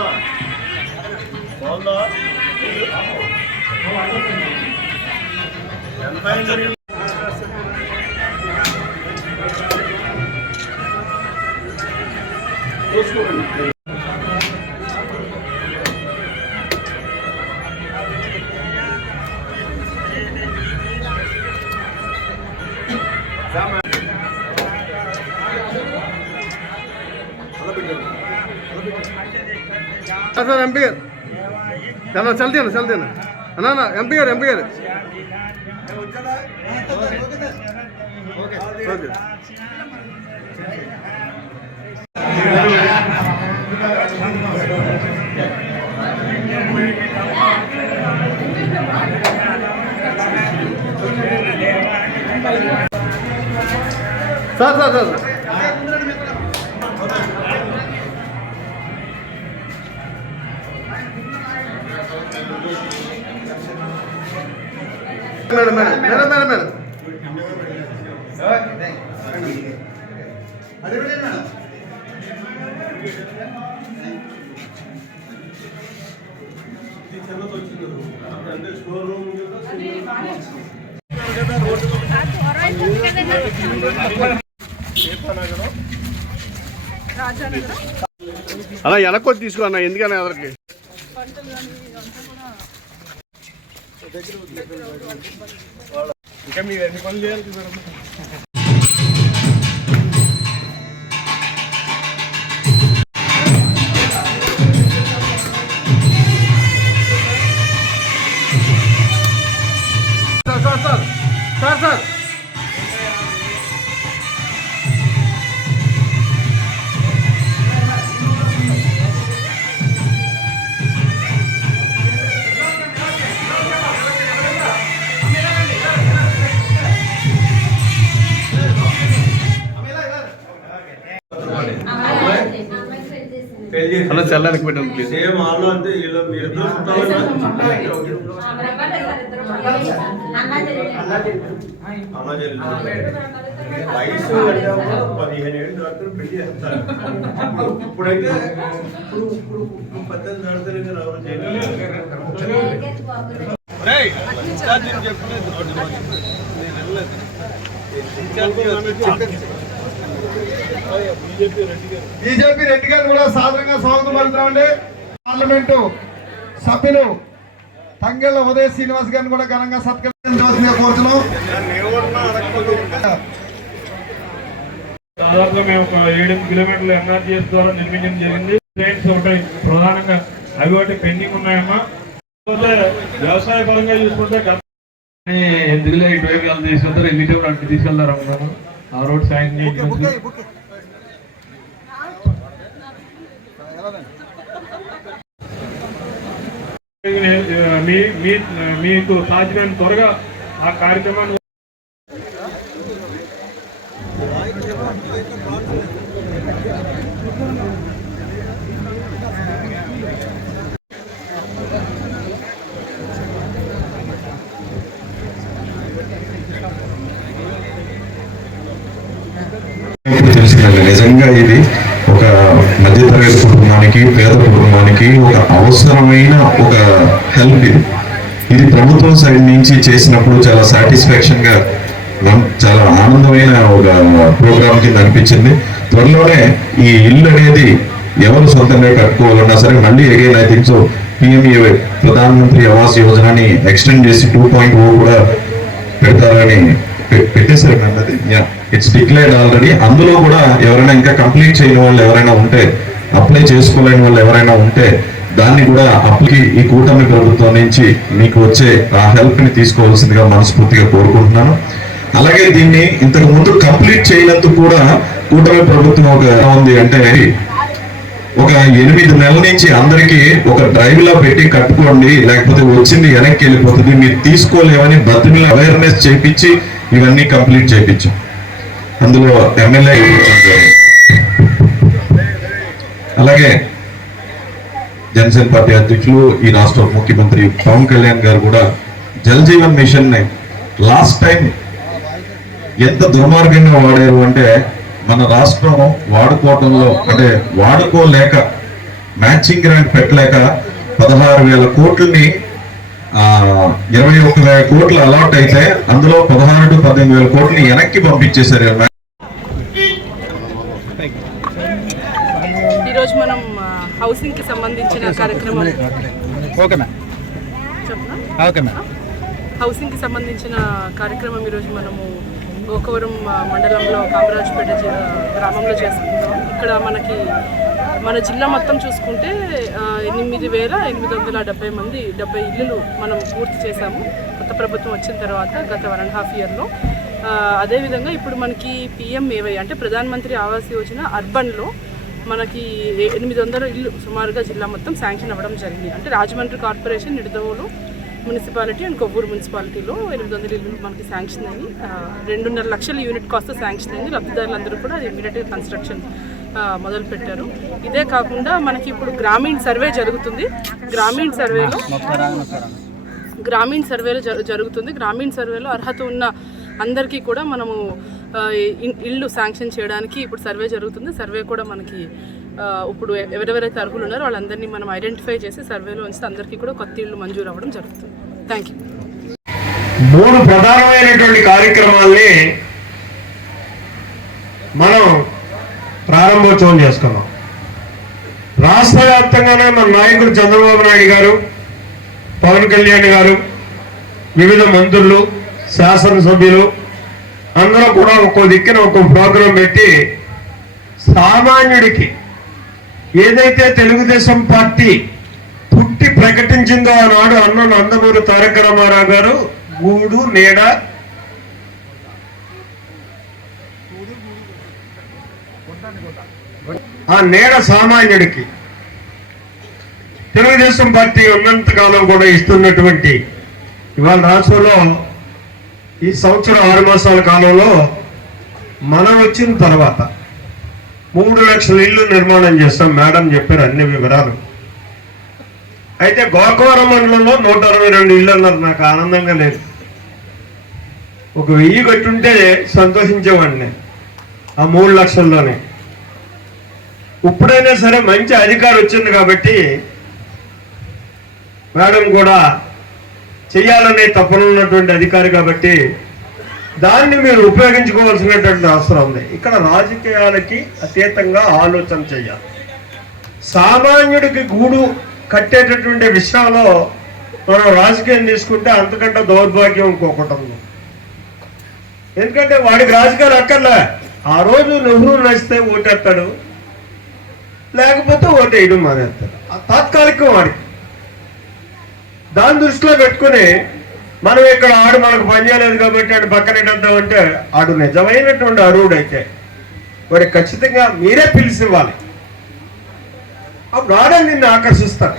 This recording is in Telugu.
సార్ ఎంపీ గారు చాలా చల్తీ అన్న చల్తీ అన్న అన్నా అన్న ఎంపీ గారు ఎంపీ గారు okay sir sir sir madam madam madam madam madam. అలా వెనక్కి తీసుకో అన్న ఎందుకన్నా ఎదరికి ఇంకా మీరు ఎన్ని పనులు చేయాలి? అన్న చల్లానికి పెట్టండి ప్లీజ్ సేమ్ వాళ్ళు అంటే వీళ్ళు చెల్లి వయసు పదిహేను ఏళ్ళు దాటుతారు పెళ్ళి చేస్తారు. ఇప్పుడైతే ఇప్పుడు ఇప్పుడు ఇప్పుడు పద్దెనిమిది దాటుతారు కదా ఎవరు చేయలేదు చెప్పలేదు? నేను వెళ్ళలేదు బీజేపీ రెడ్డి గారు. కూడా సాధారణంగా స్వాగతం పలుకుతామండి. పార్లమెంటు సభ్యులు తంగెళ్ళ ఉదయ శ్రీనివాస్ గారిని కూడా ఘనంగా సత్కరించవలసిందిగా కోరుతున్నాం. దాదాపుగా మేము ఒక ఏడు కిలోమీటర్లు ఎన్ఆర్జీఎస్ ద్వారా నిర్మించడం జరిగింది. ట్రైన్స్ ఒకటి ప్రధానంగా. అవి ఒకటి పెండింగ్ ఉన్నాయమ్మా. వ్యవసాయ పరంగా చూసుకుంటే ఎందుకులే ఇటువైపు వాళ్ళు తీసుకెళ్తారు? ఎన్నిటప్పుడు అటు తీసుకెళ్తారు? ఆ రోడ్ సాయం మీ మీ మీకు సాధ్యమైన త్వరగా ఆ కార్యక్రమాన్ని ఇప్పుడు నిజంగా ఇది ఒక మధ్యతరగతి కుటుంబానికి పేద కుటుంబానికి ఒక అవసరమైన ఒక హెల్ప్ ఇది. ఇది ప్రభుత్వం సైడ్ నుంచి చేసినప్పుడు చాలా సాటిస్ఫాక్షన్గా చాలా ఆనందమైన ఒక ప్రోగ్రామ్ కింద అనిపించింది. త్వరలోనే ఈ ఇల్లు అనేది ఎవరు సొంతంగా కట్టుకోవాలన్నా సరే మళ్ళీ again I think so Pradhan Mantri Awas యోజనని ఎక్స్టెండ్ చేసి టూ పాయింట్ ఓ కూడా పెడతారని పెట్టేశారు అన్నది. ఇట్స్ డిక్లైర్డ్ ఆల్రెడీ అందులో కూడా ఎవరైనా ఇంకా కంప్లీట్ చేయని వాళ్ళు ఎవరైనా ఉంటే అప్లై చేసుకోలేని వాళ్ళు ఎవరైనా ఉంటే దాన్ని కూడా అప్లై ఈ కూటమి ప్రభుత్వం నుంచి మీకు వచ్చే ఆ హెల్ప్ని తీసుకోవాల్సిందిగా మనస్ఫూర్తిగా కోరుకుంటున్నాను. అలాగే దీన్ని ఇంతకు ముందు కంప్లీట్ చేయనందుకు కూడా కూటమి ప్రభుత్వం ఒక ఉంది అంటే ఒక ఎనిమిది నెలల నుంచి అందరికీ ఒక డ్రైవ్లో పెట్టి కట్టుకోండి లేకపోతే వచ్చింది వెనక్కి వెళ్ళిపోతుంది మీరు తీసుకోలేమని బతిమిల అవేర్నెస్ చేపించి ఇవన్నీ కంప్లీట్ చేయించాం అందులో ఎమ్మెల్యే అలాగే జనసేన పార్టీ అధ్యక్షులు ఈ రాష్ట్ర ముఖ్యమంత్రి పవన్ కళ్యాణ్ గారు కూడా జల్ జీవన్ మిషన్ని లాస్ట్ టైం ఎంత దుర్మార్గంగా వాడారు అంటే మన రాష్ట్రం వాడుకోవటంలో అంటే వాడుకోలేక మ్యాచింగ్ గ్రాంట్ పెట్టలేక పదహారు వేల కోట్లని ఇరవై ఒక్క వేల కోట్లు అలాట్ అయితే అందులో పదహారు టు పద్దెనిమిది వేల కోట్లని వెనక్కి పంపించేశారు ఈరోజు మనం హౌసింగ్కి సంబంధించిన కార్యక్రమం. హౌసింగ్కి సంబంధించిన కార్యక్రమం ఈరోజు మనము గోకవరం మండలంలో కామరాజపేట గ్రామంలో చేసుకుంటాం ఇక్కడ మనకి మన జిల్లా మొత్తం చూసుకుంటే ఎనిమిది వేల ఎనిమిది వందల డెబ్బై మంది డెబ్బై ఇల్లులు మనం పూర్తి చేశాము. కొత్త ప్రభుత్వం వచ్చిన తర్వాత గత వన్ అండ్ హాఫ్ ఇయర్లో. అదేవిధంగా ఇప్పుడు మనకి పిఎంఏవై అంటే ప్రధాన మంత్రి ఆవాస్ యోజన అర్బన్లో మనకి ఎనిమిది వందల ఇల్లు సుమారుగా జిల్లా మొత్తం శాంక్షన్ అవ్వడం జరిగింది. అంటే Rajahmundry corporation Nidadavolu municipality and Kovvur మున్సిపాలిటీలో ఎనిమిది వందల ఇల్లు మనకి శాంక్షన్ అయ్యి రెండున్నర లక్షల యూనిట్ కాస్ట్ శాంక్షన్ అయింది లబ్ధిదారులందరూ కూడా అది ఇమీడియట్గా కన్స్ట్రక్షన్ మొదలు పెట్టారు ఇదే కాకుండా మనకి ఇప్పుడు గ్రామీణ సర్వే జరుగుతుంది. గ్రామీణ సర్వేలో గ్రామీణ సర్వేలో జరుగుతుంది. గ్రామీణ సర్వేలో అర్హత ఉన్న అందరికీ కూడా మనము ఇల్లు శాంక్షన్ చేయడానికి ఇప్పుడు సర్వే జరుగుతుంది. సర్వే కూడా మనకి ఇప్పుడు ఎవరెవరైతే అర్హులు ఉన్నారో వాళ్ళందరినీ మనం ఐడెంటిఫై చేసి సర్వేలో ఉంచితే అందరికీ కూడా కొత్త ఇల్లు మంజూరు అవ్వడం జరుగుతుంది. థ్యాంక్ యూ మూడు ప్రధానమైనటువంటి కార్యక్రమాల్ని మనం ప్రారంభోత్సవం చేసుకున్నాం. రాష్ట్ర వ్యాప్తంగానే మన నాయకుడు చంద్రబాబు నాయుడు గారు పవన్ కళ్యాణ్ గారు వివిధ మంత్రులు శాసనసభ్యులు అందులో కూడా ఒక్కో దిక్కున ఒక్కో ప్రోగ్రాం పెట్టి సామాన్యుడికి ఏదైతే తెలుగుదేశం పార్టీ పుట్టి ప్రకటించిందో ఆనాడు అన్న నందమూరి తారక రామారావు గారు గూడు నీడ. ఆ నీడ సామాన్యుడికి తెలుగుదేశం పార్టీ ఉన్నంత కాలం కూడా ఇస్తున్నటువంటి ఇవాళ రాష్ట్రంలో ఈ సంవత్సరం ఆరు మాసాల కాలంలో మనం వచ్చిన తర్వాత మూడు లక్షల ఇల్లు నిర్మాణం చేస్తాం. మేడం చెప్పారు అన్ని వివరాలు. అయితే గోకవరం మండలంలో నూట అరవై రెండు ఇల్లు అన్నారు. నాకు ఆనందంగా లేదు. ఒక వెయ్యి కట్టుంటే సంతోషించేవాడిని ఆ మూడు లక్షల్లోనే. ఇప్పుడైనా సరే మంచి అధికారం వచ్చింది కాబట్టి మేడం కూడా చేయాలనే తపనున్నటువంటి అధికారి కాబట్టి దాన్ని మీరు ఉపయోగించుకోవాల్సినటువంటి అవసరం ఉంది. ఇక్కడ రాజకీయాలకి అతీతంగా ఆలోచన చేయాలి. సామాన్యుడికి గూడు కట్టేటటువంటి విషయంలో మనం రాజకీయం తీసుకుంటే అంతకంటే దౌర్భాగ్యం ఇంకొకటి ఉంది. ఎందుకంటే వాడికి రాజకీయాలు అక్కర్లే. ఆ రోజు నెహ్రూ నచ్చితే ఓటేస్తాడు లేకపోతే ఓటేయడం మానేస్తాడు. ఆ తాత్కాలికం వాడికి. దాని దృష్టిలో పెట్టుకుని మనం ఇక్కడ ఆడు మనకు పని చేయలేదు కాబట్టి ఆడు పక్కన అంటే ఆడు నిజమైనటువంటి అరువుడు అయితే వాడికి ఖచ్చితంగా మీరే పిలిచి ఇవ్వాలి. అప్పుడు ఆడే నిన్ను ఆకర్షిస్తాడు.